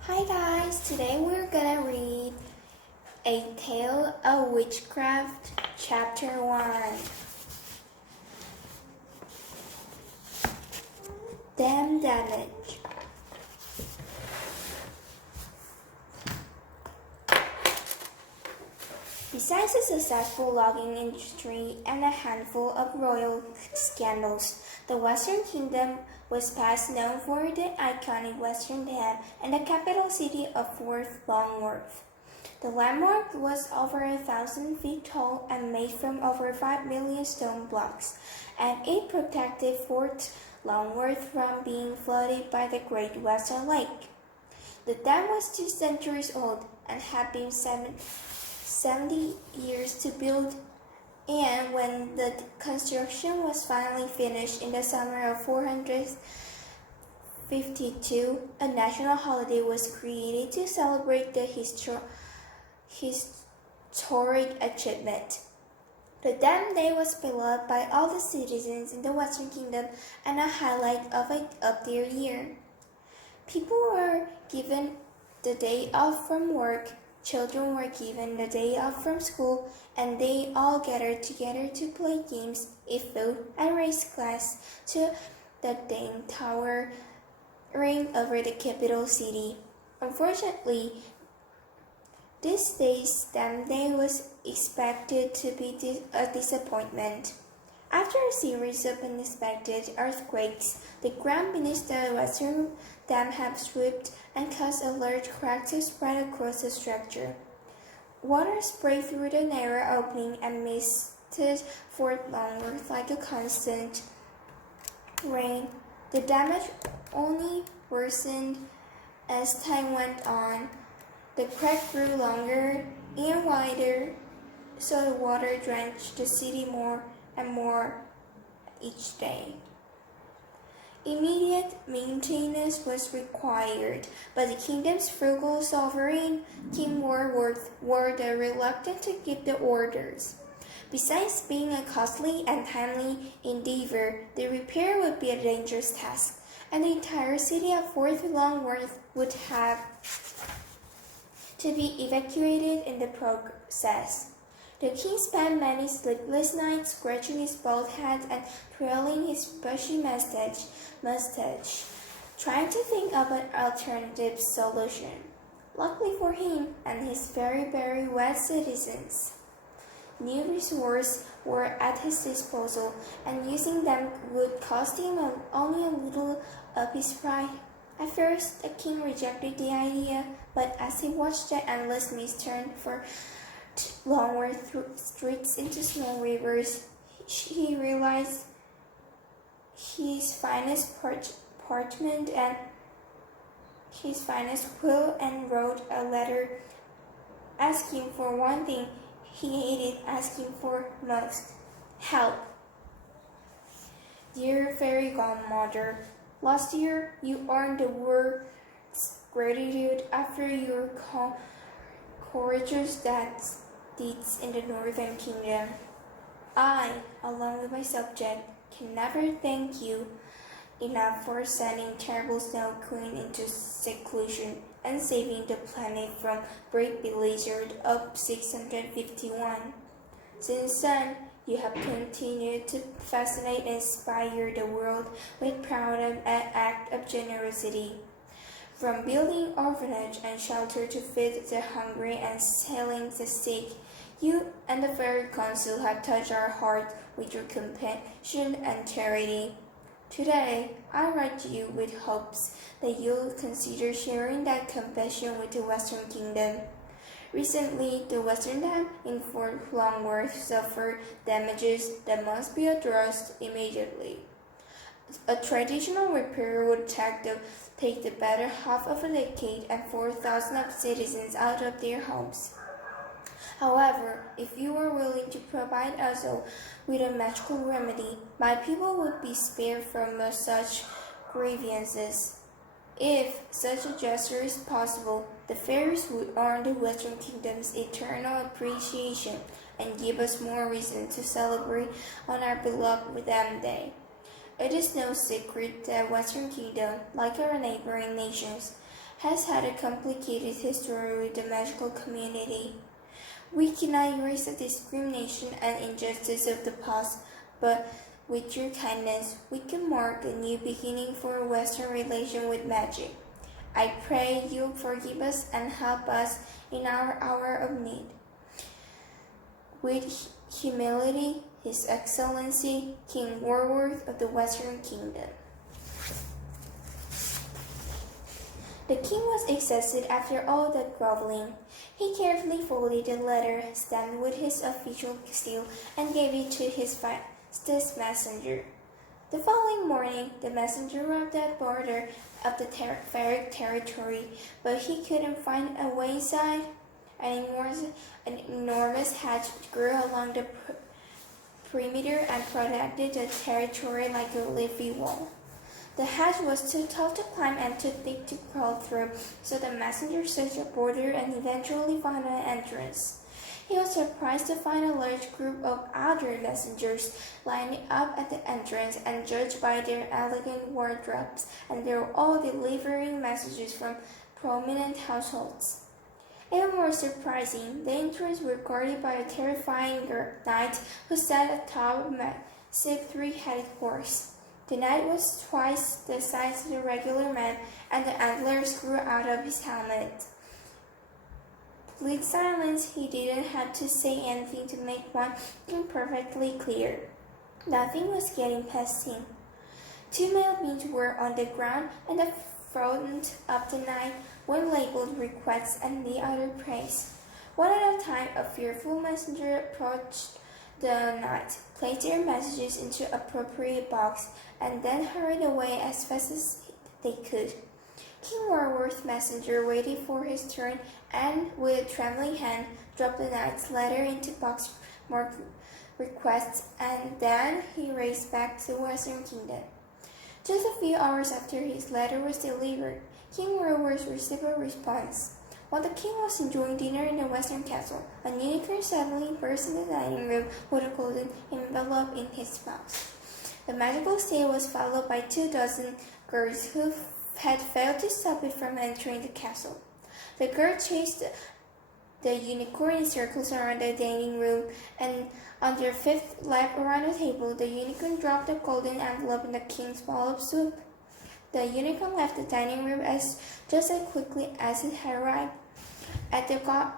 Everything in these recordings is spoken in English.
Hi guys, today we're gonna read A Tale of Witchcraft, chapter 1. Dam damage. Besides a successful logging industry and a handful of royal scandals, the Western Kingdom was best known for the iconic Western Dam and the capital city of Fort Longworth. The landmark was over 1,000 feet tall and made from over 5 million stone blocks, and it protected Fort Longworth from being flooded by the Great Western Lake. The dam was 2 centuries old and had been 70 years to build, and when the construction was finally finished in the summer of 452, a national holiday was created to celebrate the historic achievement. The Dam Day was beloved by all the citizens in the Western Kingdom and a highlight of their year. People were given the day off from work. Children were given the day off from school, and they all gathered together to play games, eat food, and raise glass to the Dam Tower ring over the capital city. Unfortunately, this day's Dam Day was expected to be a disappointment. After a series of unexpected earthquakes, the ground beneath the Western Dam had swept and caused a large crack to spread across the structure. Water sprayed through the narrow opening and misted Fort Longworth like a constant rain. The damage only worsened as time went on. The crack grew longer and wider, so the water drenched the city more and more each day. Immediate maintenance was required, but the kingdom's frugal sovereign, King Warworth, were reluctant to give the orders. Besides being a costly and timely endeavor, the repair would be a dangerous task, and the entire city of Fort Longworth would have to be evacuated in the process. The king spent many sleepless nights scratching his bald head and twirling his bushy mustache, trying to think of an alternative solution. Luckily for him and his very wise citizens, new resources were at his disposal, and using them would cost him only a little of his pride. At first, the king rejected the idea, but as he watched the endless mist turn for Longworth streets into small rivers, he realized his finest parchment and his finest quill and wrote a letter asking for one thing he hated asking for most: help. Dear fairy godmother, last year you earned the world's gratitude after your courageous deeds in the Northern Kingdom. I, along with my subject, can never thank you enough for sending terrible Snow Queen into seclusion and saving the planet from Great Blizzard of 651. Since then, you have continued to fascinate and inspire the world with proud act of generosity. From building orphanage and shelter to feed the hungry and healing the sick, you and the Fairy Council have touched our heart with your compassion and charity. Today, I write to you with hopes that you'll consider sharing that compassion with the Western Kingdom. Recently, the Western Dam in Fort Longworth suffered damages that must be addressed immediately. A traditional repair would take the better half of a decade and 4,000 of citizens out of their homes. However, if you are willing to provide us with a magical remedy, my people would be spared from such grievances. If such a gesture is possible, the fairies would earn the Western Kingdom's eternal appreciation and give us more reason to celebrate on our beloved Dam Day. It is no secret that Western Kingdom, like our neighboring nations, has had a complicated history with the magical community. We cannot erase the discrimination and injustice of the past, but with your kindness, we can mark a new beginning for a Western relation with magic. I pray you'll forgive us and help us in our hour of need. With humility, His Excellency, King Warworth of the Western Kingdom. The king was exhausted after all that groveling. He carefully folded the letter, stamped with his official seal, and gave it to his fastest messenger. The following morning, the messenger arrived at the border of the fairy territory, but he couldn't find a way inside. An enormous hedge grew along the perimeter and protected the territory like a leafy wall. The hedge was too tall to climb and too thick to crawl through, so the messenger searched the border and eventually found an entrance. He was surprised to find a large group of other messengers lined up at the entrance, and judged by their elegant wardrobes, and they were all delivering messages from prominent households. Even more surprising, the entrance was guarded by a terrifying knight who sat atop a massive three-headed horse. The knight was twice the size of a regular man, and the antlers grew out of his helmet. With silence, he didn't have to say anything to make one thing perfectly clear. Nothing was getting past him. 2 mail beans were on the ground in the front of the knight, one labeled requests and the other praise. One at a time, a fearful messenger approached the knight, placed their messages into appropriate box, and then hurried away as fast as they could. King Warworth's messenger waited for his turn and, with a trembling hand, dropped the knight's letter into box marked requests, and then he raced back to the Western Kingdom. Just a few hours after his letter was delivered, King Warworth received a response. While the king was enjoying dinner in the Western Castle, a unicorn suddenly burst in the dining room with a golden envelope in his mouth. The magical stay was followed by 24 guards who had failed to stop it from entering the castle. The guards chased the unicorn in circles around the dining room, and on their fifth lap around the table, the unicorn dropped the golden envelope in the king's bowl of soup. The unicorn left the dining room just as quickly as it had arrived. As the guards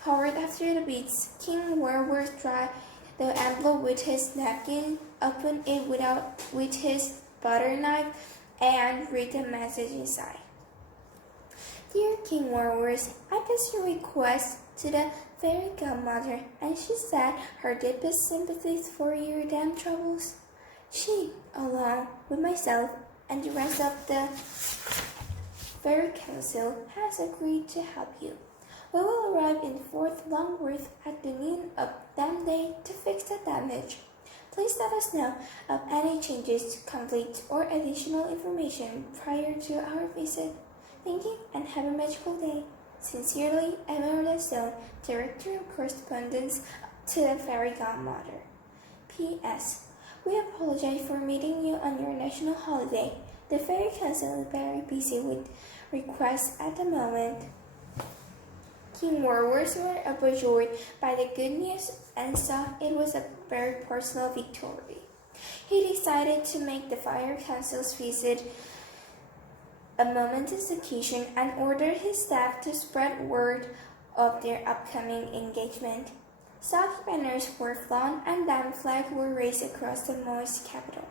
hurried after the beasts, King Warworth dried the envelope with his napkin, opened it with his butter knife, and read the message inside. Dear King Warworth, I passed your request to the fairy godmother, and she said her deepest sympathies for your damn troubles. She, along with myself and the rest of the fairy council, has agreed to help you. We will arrive in Fort Longworth at the noon of that day to fix the damage. Please let us know of any changes, conflicts, or additional information prior to our visit. Thank you and have a magical day. Sincerely, Emerald Stone, Director of Correspondence to the Fairy Godmother. P.S. We apologize for meeting you on your national holiday. The Fairy Council is very busy with requests at the moment. King Warworth was overjoyed by the good news and saw it was a very personal victory. He decided to make the Fire Council's visit a momentous occasion and ordered his staff to spread word of their upcoming engagement. Soft banners were flown and damn flags were raised across the moist capital.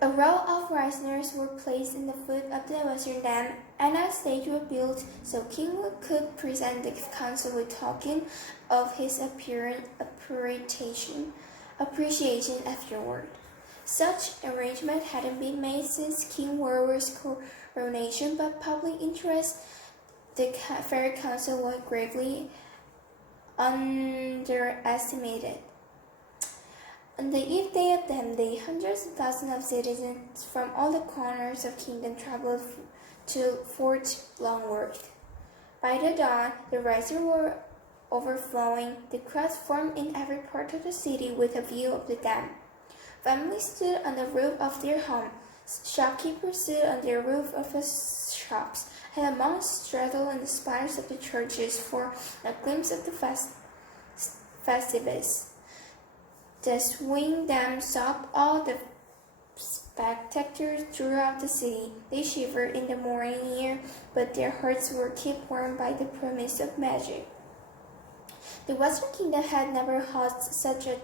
A row of risers were placed in the foot of the western dam, and a stage was built so King could present the council with token of his appreciation afterward. Such arrangement hadn't been made since King Warworth's coronation, but public interest the Fairy Council was gravely underestimated. On the eve day of Dam Day, hundreds of thousands of citizens from all the corners of the kingdom traveled to Fort Longworth. By the dawn, the risers were overflowing. The crowds formed in every part of the city with a view of the dam. Families stood on the roof of their homes. Shopkeepers stood on the roof of the shops, and monks straddled on the spires of the churches for a glimpse of the festivus. The swing dam stopped all the spectators throughout the city. They shivered in the morning air, but their hearts were kept warm by the promise of magic. The Western Kingdom had never hosted such a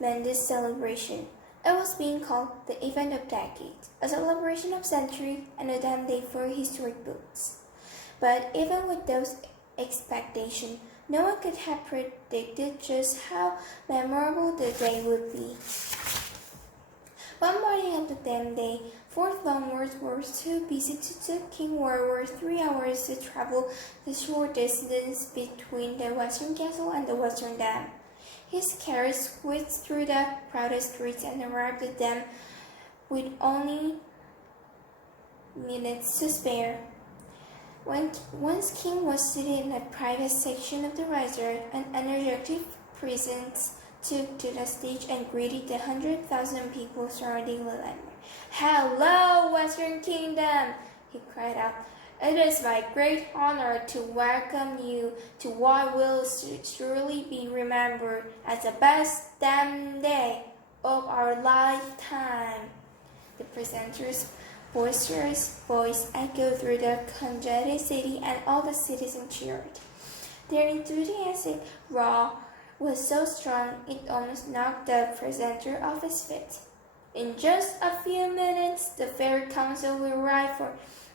tremendous celebration. It was being called the event of decades, a celebration of centuries, and a damn day for historic books. But even with those expectations, no one could have predicted just how memorable the day would be. One morning of the damn day, 4 longboards were too busy to take King Warwick 3 hours to travel the short distance between the Western Castle and the Western Dam. His carriage whizzed through the crowded streets and arrived at them with only minutes to spare. Once King was seated in a private section of the resort, an energetic presence took to the stage and greeted the 100,000 people surrounding the landmark. "Hello, Western Kingdom!" he cried out. "It is my great honor to welcome you to what will surely be remembered as the best damn day of our lifetime." The presenter's boisterous voice echoed through the congested city, and all the citizens cheered. Their enthusiastic roar was so strong it almost knocked the presenter off his feet. "In just a few minutes, the Fair Council will arrive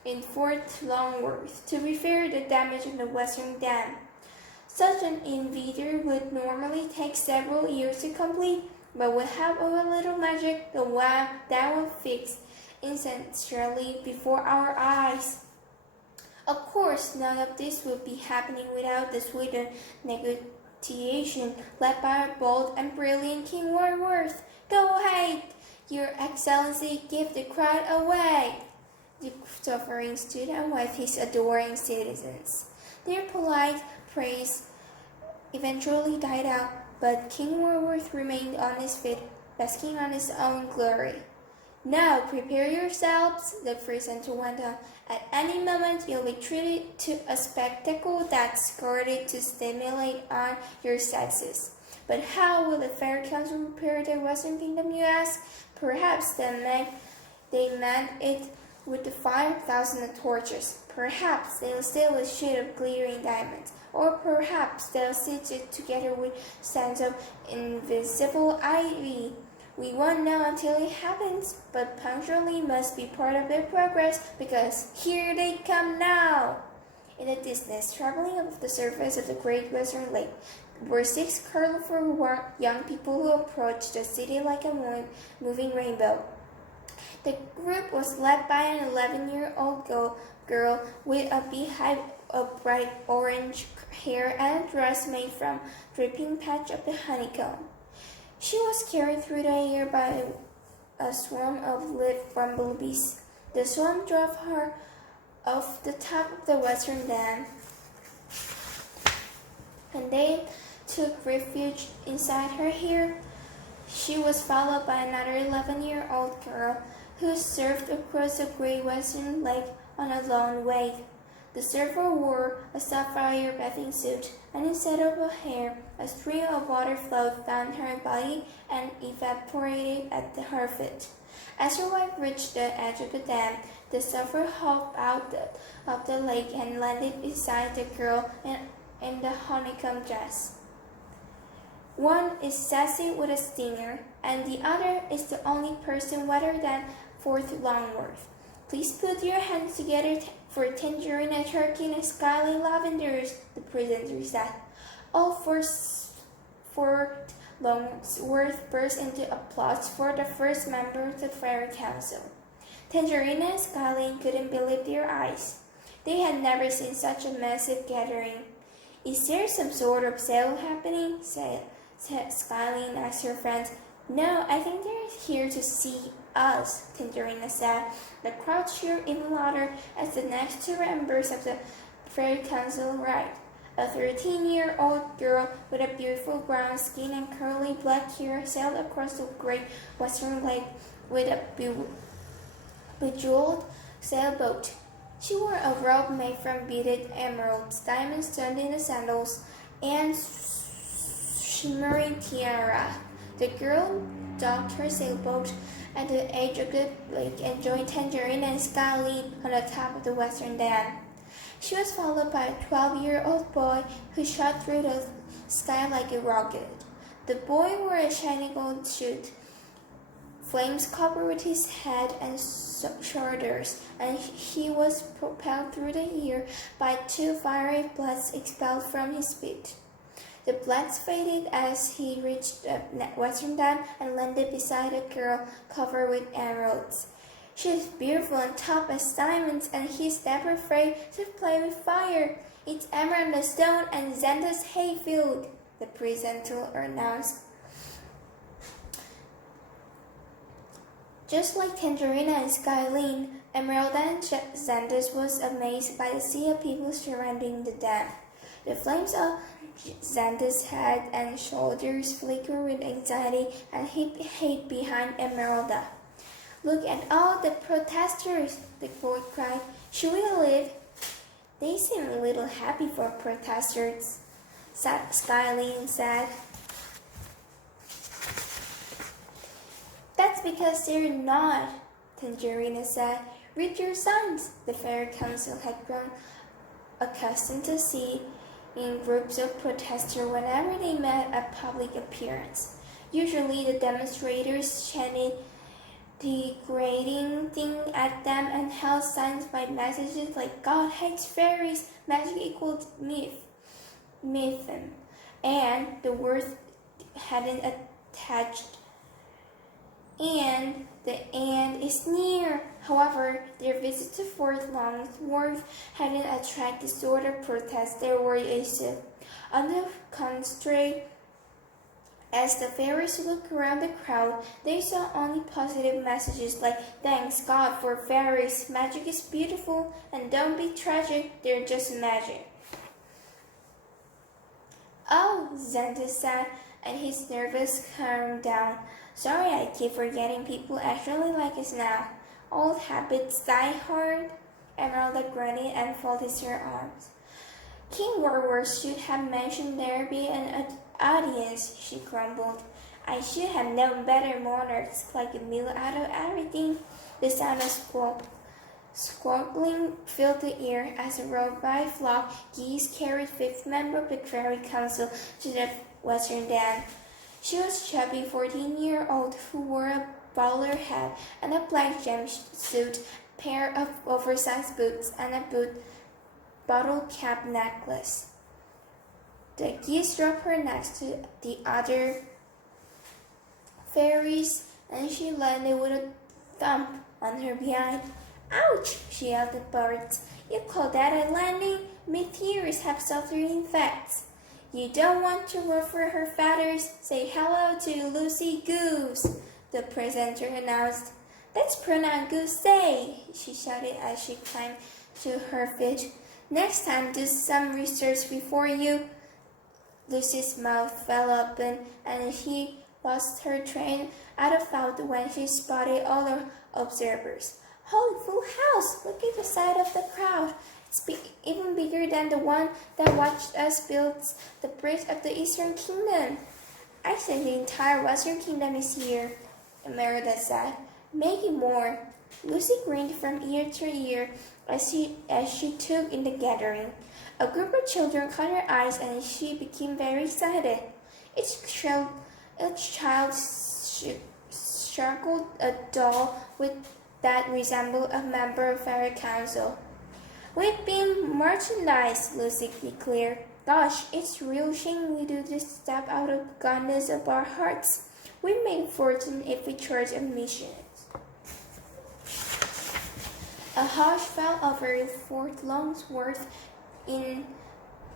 in Fort Longworth to repair the damage of the Western Dam. Such an endeavor would normally take several years to complete, but with help of a little magic, the dam will fix instantly before our eyes." Of course, none of this would be happening without the Sweden negotiation led by our bold and brilliant King Warwick. "Go ahead, Your Excellency, give the crowd away." The sovereign stood and waved his adoring citizens. Their polite praise eventually died out, but King Warwick remained on his feet, basking on his own glory. "Now prepare yourselves," the presenter went on. "At any moment you'll be treated to a spectacle that's guarded to stimulate on your senses." But how will the Fair Council repair the Western Kingdom, you ask? Perhaps they meant it with the 5,000 torches. Perhaps they'll steal a sheet of glittering diamonds. Or perhaps they'll stitch it together with strands of invisible ivy. We won't know until it happens, but punctuality must be part of their progress, because here they come now. In the distance, traveling above the surface of the Great Western Lake, were 6 colorful young people who approached the city like a moving rainbow. The group was led by an 11-year-old girl with a beehive of bright orange hair and a dress made from dripping patch of the honeycomb. She was carried through the air by a swarm of live bumblebees. The swarm drove her off the top of the Western Dam, and they took refuge inside her hair. She was followed by another 11-year-old girl who surfed across the Great Western Lake on a long wave. The surfer wore a sapphire bathing suit, and instead of her hair, a stream of water flowed down her body and evaporated at her feet. As her wife reached the edge of the dam, the surfer hopped out of the lake and landed beside the girl in the honeycomb dress. One is sassy with a stinger, and the other is the only person wetter than Fort Longworth. Please put your hands together for tangerine, a turkey, and skyline lavenders, the presenter said. All Fort Longworth burst into applause for the first member of the Fair Council. Tangerine and Skyline couldn't believe their eyes. They had never seen such a massive gathering. "Is there some sort of sale happening?" said Skyline asked her friends. "No, I think they're here to see us," Tangerina said. The crowd cheered even louder as the next 2 members of the Fair Council arrived. A 13-year-old girl with a beautiful brown skin and curly black hair sailed across the great western lake with a bejeweled sailboat. She wore a robe made from beaded emeralds, diamond stones in the sandals, and shimmering tiara. The girl docked her sailboat at the edge of the lake and joined Tangerine and Skyline on the top of the western dam. She was followed by a 12-year-old boy who shot through the sky like a rocket. The boy wore a shiny gold suit, flames covered his head and shoulders, and he was propelled through the air by 2 fiery blades expelled from his feet. The blades faded as he reached the western dam and landed beside a girl covered with emeralds. She is beautiful and tough as diamonds, and he's never afraid to play with fire. It's Emerald Stone and Xander's hayfield, the presenter announced. Just like Tangerina and Skyline, Emeralda and Xander's was amazed by the sea of people surrounding the dam. The flames of Xander's head and shoulders flickered with anxiety and hid behind Emeralda. "Look at all the protesters," the boy cried. "Should we leave?" "They seem a little happy for protesters," Skyline said. "That's because they're not," Tangerina said. "Read your signs." The Fairy Council had grown accustomed to seeing groups of protesters whenever they met a public appearance. Usually the demonstrators chanted degrading things at them and held signs by messages like "God hates fairies, magic equals myth," and the word hadn't attached, and the end is near. However, their visit to Fort Longworth hadn't attracted the sort of protests they were used to. On the contrary, as the fairies looked around the crowd, they saw only positive messages like "Thanks God for fairies, magic is beautiful, and don't be tragic, they're just magic." "Oh," Xander said, and his nervous calmed down. "Sorry, I keep forgetting people actually like us now. Old habits die hard." Emeralda grunted and folded her arms. "King Warworth should have mentioned there be an audience," she grumbled. "I should have known better monarchs like a meal out of everything." The sound of squabbling filled the air as a row-by flock geese carried 5th member of the Fairy Council to the western dam. She was a chubby 14-year-old who wore a bowler hat and a black jumpsuit, a pair of oversized boots, and a bottle cap necklace. The geese dropped her next to the other fairies, and she landed with a thump on her behind. "Ouch!" she yelled at the birds. "You call that a landing? Meteors have softer effects." "You don't want to ruffle her feathers? Say hello to Lucy Goose," the presenter announced. "That's pronounced Goose Day," she shouted as she climbed to her feet. "Next time, do some research before you." Lucy's mouth fell open, and she lost her train of thought when she spotted all the observers. "Holy full house! Look at the size of the crowd. It's even bigger than the one that watched us build the bridge of the Eastern Kingdom." "I think the entire Western Kingdom is here," Emeralda said. "Make it more." Lucy grinned from ear to ear as she took in the gathering. A group of children caught her eyes, and she became very excited. Each child circled a doll that resembled a member of Fairy Council. "We've been merchandised," Lucy declared. "Gosh, it's a real shame we do this step out of the goodness of our hearts. We'd make a fortune if we charge admissions." A hush fell over Fort Longworth in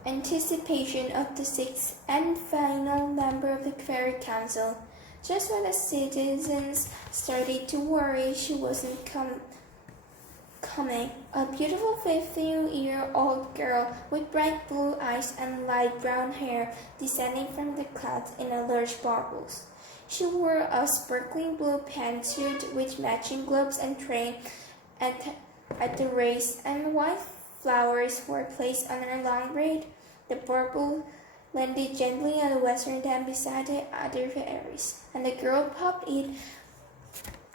anticipation of the 6th and final member of the Fairy Council. Just when the citizens started to worry she wasn't coming. A beautiful 15-year-old girl with bright blue eyes and light brown hair descending from the clouds in a large baubles. She wore a sparkling blue pantsuit with matching gloves and train at the waist, and white flowers were placed on her long braid. The bauble landed gently on the western dam beside the other fairies, and the girl popped it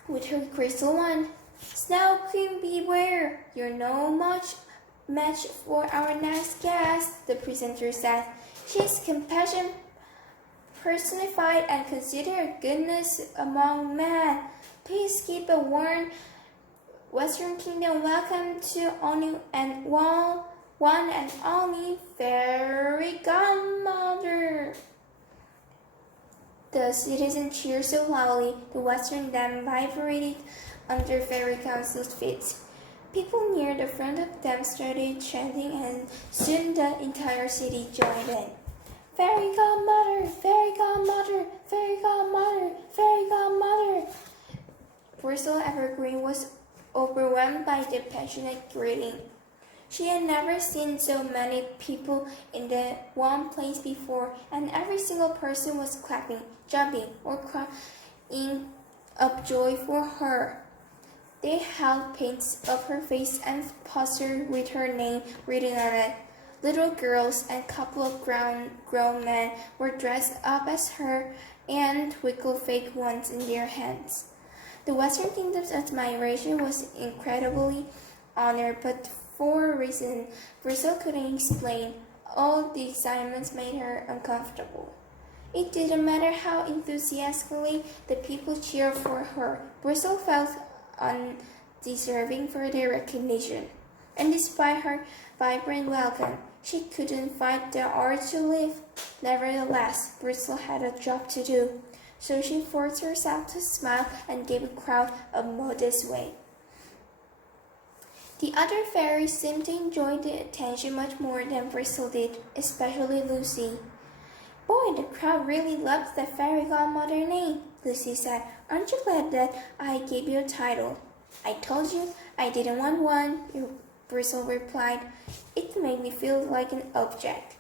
with her crystal wand. Snow Queen, beware! You're no match for our next guest, the presenter said. She's compassion personified and considered goodness among men. Please keep a warm Western Kingdom welcome to only and one and only Fairy Godmother. The citizens cheered so loudly, the Western Dam vibrated under Fairy Council's feet. People near the front of them started chanting, and soon the entire city joined in. Fairy Godmother! Fairy Godmother! Fairy Godmother! Fairy Godmother! Bristol Evergreen was overwhelmed by the passionate greeting. She had never seen so many people in the one place before, and every single person was clapping, jumping, or crying of joy for her. They held paints of her face and posters with her name written on it. Little girls and a couple of grown men were dressed up as her and wiggled fake ones in their hands. The Western Kingdom's admiration was incredibly honored, but for a reason Bristol couldn't explain, all the excitement made her uncomfortable. It didn't matter how enthusiastically the people cheered for her, Bristol felt undeserving for their recognition. And despite her vibrant welcome, she couldn't find the urge to leave. Nevertheless, Bristol had a job to do, so she forced herself to smile and gave the crowd a modest wave. The other fairies seemed to enjoy the attention much more than Bristol did, especially Lucy. Boy, the crowd really loves that Fairy Godmother name, Lucy said. Aren't you glad that I gave you a title? I told you I didn't want one, Bristol replied. It made me feel like an object.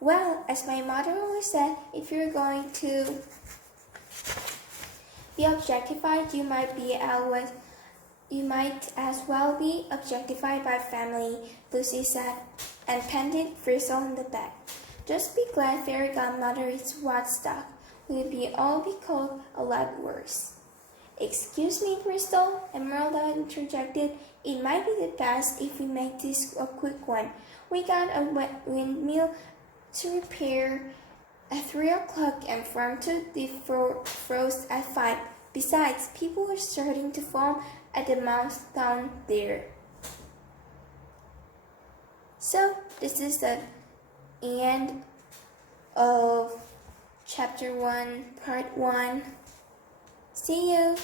Well, as my mother always said, if you're going to be objectified, you might as well be objectified by family, Lucy said, and patted Bristol on the back. Just be glad Fairy Godmother is Woodstock. We'll all be called a lot worse. Excuse me, Bristol, Emeralda interjected. It might be the best if we make this a quick one. We got a windmill to repair at 3 o'clock and from to defrost at 5. Besides, people are starting to form at the mouth down there. So, this is the end of chapter 1, part 1. See you!